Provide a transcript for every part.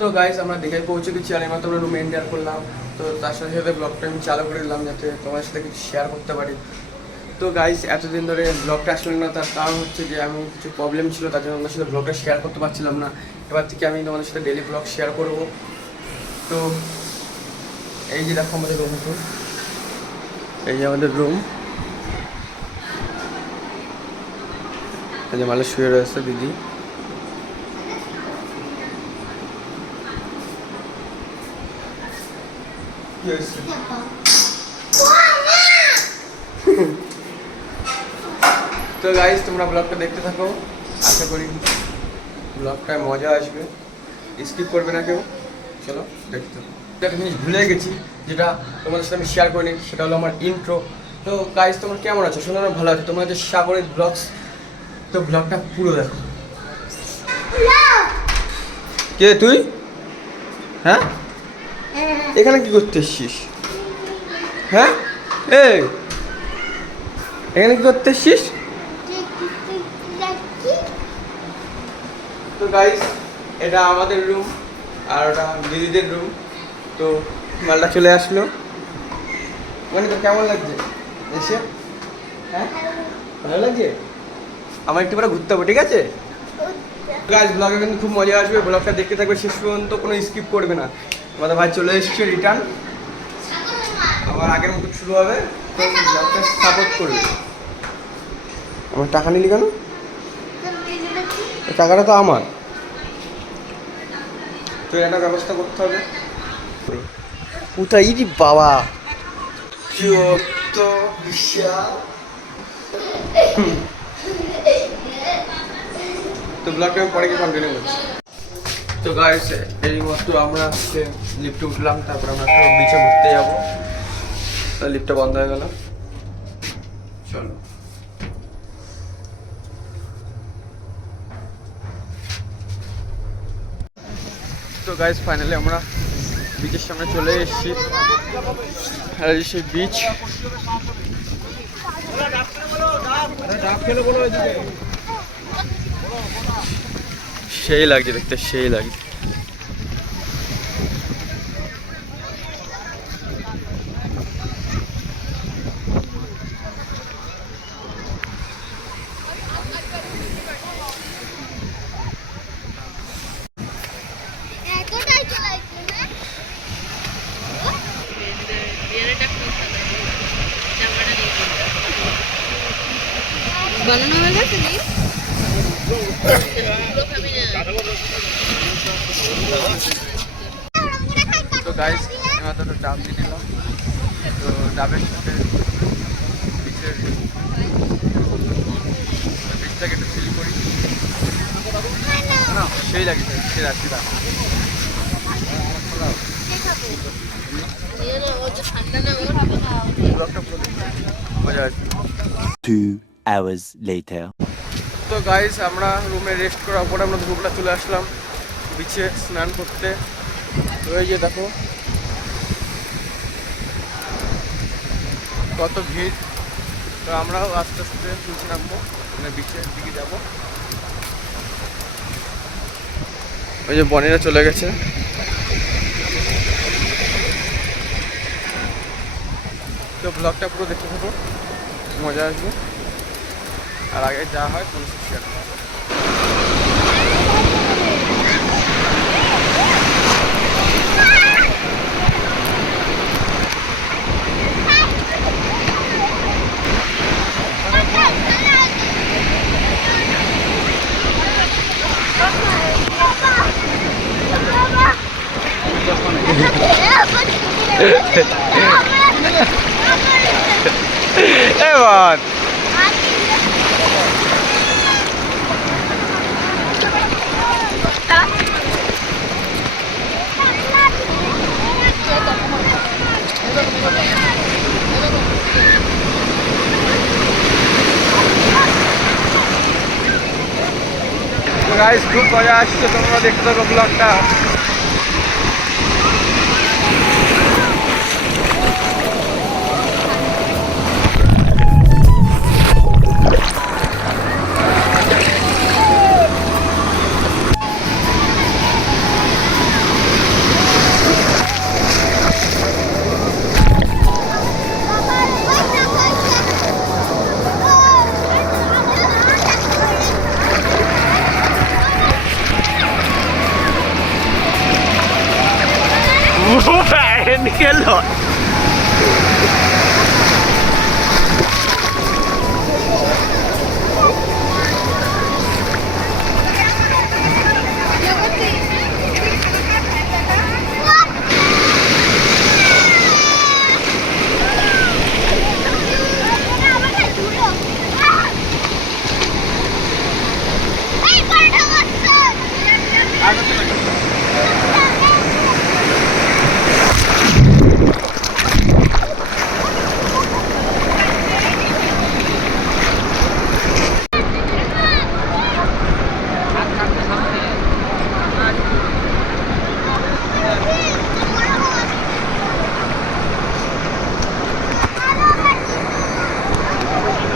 তো গাইস আমরা দীঘায় পৌঁছে গেছি আর এবার আমরা রুমে এন্টার করলাম। তো তার সাথে সাথে ব্লগটা আমি চালু করে দিলাম যাতে তোমার সাথে কিছু শেয়ার করতে পারি। তো গাইস এতদিন ধরে ব্লগটা আসলে না, তার কারণ হচ্ছে যে আমি কিছু প্রবলেম ছিল, তার জন্য আমার সাথে ব্লগটা শেয়ার করতে পারছিলাম না। এবার থেকে আমি তোমাদের সাথে ডেলি ব্লগ শেয়ার করব। তো এই যে দেখো আমাদের রুম, এই যে আমাদের রুম, এই যে মালে শুয়ে রয়েছে দিদি। তো গাইস তোমরা ব্লগটা দেখতে থাকো, আশা করি ব্লগটায় মজা আসবে, স্কিপ করবে না কেউ। চলো দেখতে থাকো। একটা জিনিস ভুলে গেছি যেটা তোমাদের সাথে আমি শেয়ার করিনি, সেটা হলো আমার ইন্ট্রো। তো গাইস তোমরা কেমন আছো? শোনো ভালো আছো? তোমরা হচ্ছে সাগরের ব্লগস, তো ব্লগটা পুরো দেখো। কে তুই? হ্যাঁ এখানে কি করতে এসছিস? হ্যাঁ এই এখানে কি করতে এসছিস? তো গাইস এটা আমাদের রুম আর ওটা দিদিদের রুম। তো মালটা চলে আসলো। মানে তো কেমন লাগছে এসে? হ্যাঁ ভালো লাগছে? আমার একটু পরে ঘুরতে হবে, ঠিক আছে? গাইস ব্লগে কিন্তু খুব মজা আসবে, ব্লগটা দেখতে থাকবে শেষ পর্যন্ত, কোনো স্কিপ করবে না। আমাদের ভাই চলে এসেছে রিটার্ন, আবার আগের মতো শুরু হবে। তো ব্লগটা সাপোর্ট করবে। আমার টাকা নিলি কেন? টাকাটা তো আমার, তো একটা ব্যবস্থা করতে হবে। কোথায় ইরি বাবা, তো বিশাল। তো ব্লগটা আমি পরে গিয়ে কন্টিনিউ করছি। তো গাইস এই মাত্র আমরা লিফটে উঠলাম, তারপর আমরা বিচে ঘুরতে যাবো। লিফটটা বন্ধ হয়ে গেল, চলো। তো গাইস ফাইনালি আমরা বিচের সামনে চলে এসেছি, আর এই সেই বিচ। সেই লাগছে দেখতে, সেই লাগছে। বানানো হয়ে গেছে নি? তো গাইস এবার তো ডাব দিয়ে দিলাম। তো ডাবের সাথে বিচের বিচটাকে একটু ফিল করি না, সেই লাগে সেই রাখছি না। মজা আছে। 2 hours later. তো গাইস আমরা রুমে রেস্ট করার পরে আমরা দুপুরবেলা চলে আসলাম বিচে স্নান করতে। তো এই যে দেখো কত ভিড়। তো আমরাও আস্তে আস্তে বিচে নামবো, মানে বিচের দিকে যাবো। ওই যে বনেরা চলে গেছে। তো ব্লগটা পুরো দেখতে থাকো, মজা আসবে। আর আগে যা হয় কোনো শেয়ার করবো। এবার গাইস খুব মজা আসছে, তোমরা দেখতে থাকো ব্লগটা।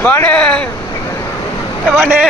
মানে মানে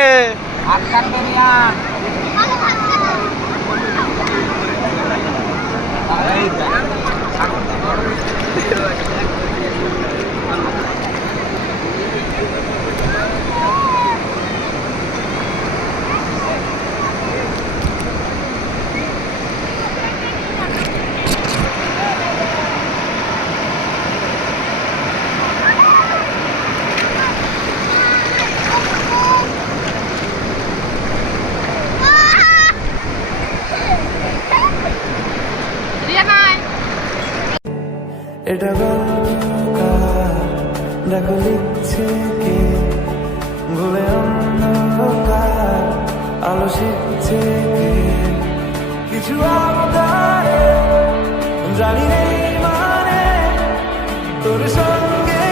এটা গল্পকার দেখো লিখছে কে ভুলে অন্ধকার আলো শিখছে কে কিছু আবদারে জানি নেই মানে তোর সঙ্গে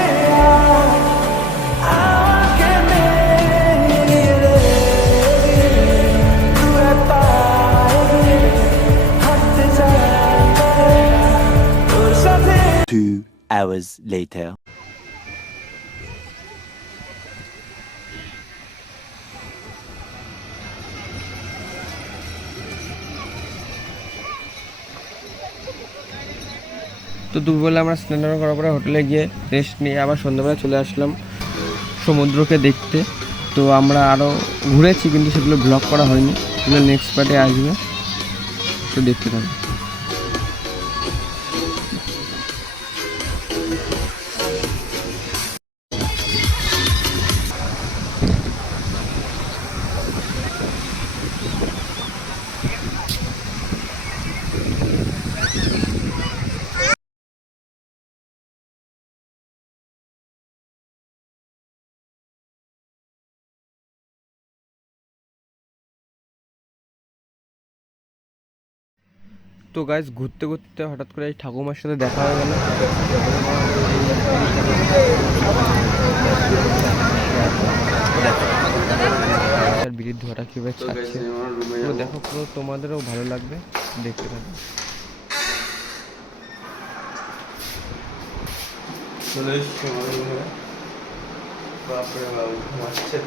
আমাকে নিয়ে রে দূরে পায়ে হাঁটতে চাই তোর সাথে 2 hours later. তো দুপুরবেলা আমরা স্নান করার পরে হোটেলে গিয়ে রেস্ট নিয়ে আবার সন্ধ্যাবেলা চলে আসলাম সমুদ্রকে দেখতে। তো আমরা আরও ঘুরেছি কিন্তু সেগুলো ব্লগ করা হয়নি, সেগুলো নেক্সট পার্টে আসবে, তো দেখতে থাকবে। তো গাইস ঘুরতে ঘুরতে হঠাৎ করে এই ঠাকুমার সাথে দেখা হয়ে গেল। বিড়ির ধোঁয়াটা কীভাবে ছাড়ছে পুরো দেখো, পুরো তোমাদেরও ভালো লাগবে, দেখতে থাকো। চলে এসছি বাপরে বাবু ঘুমাচ্ছে।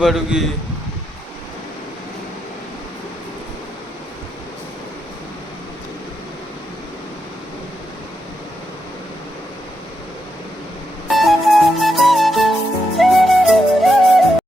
Baru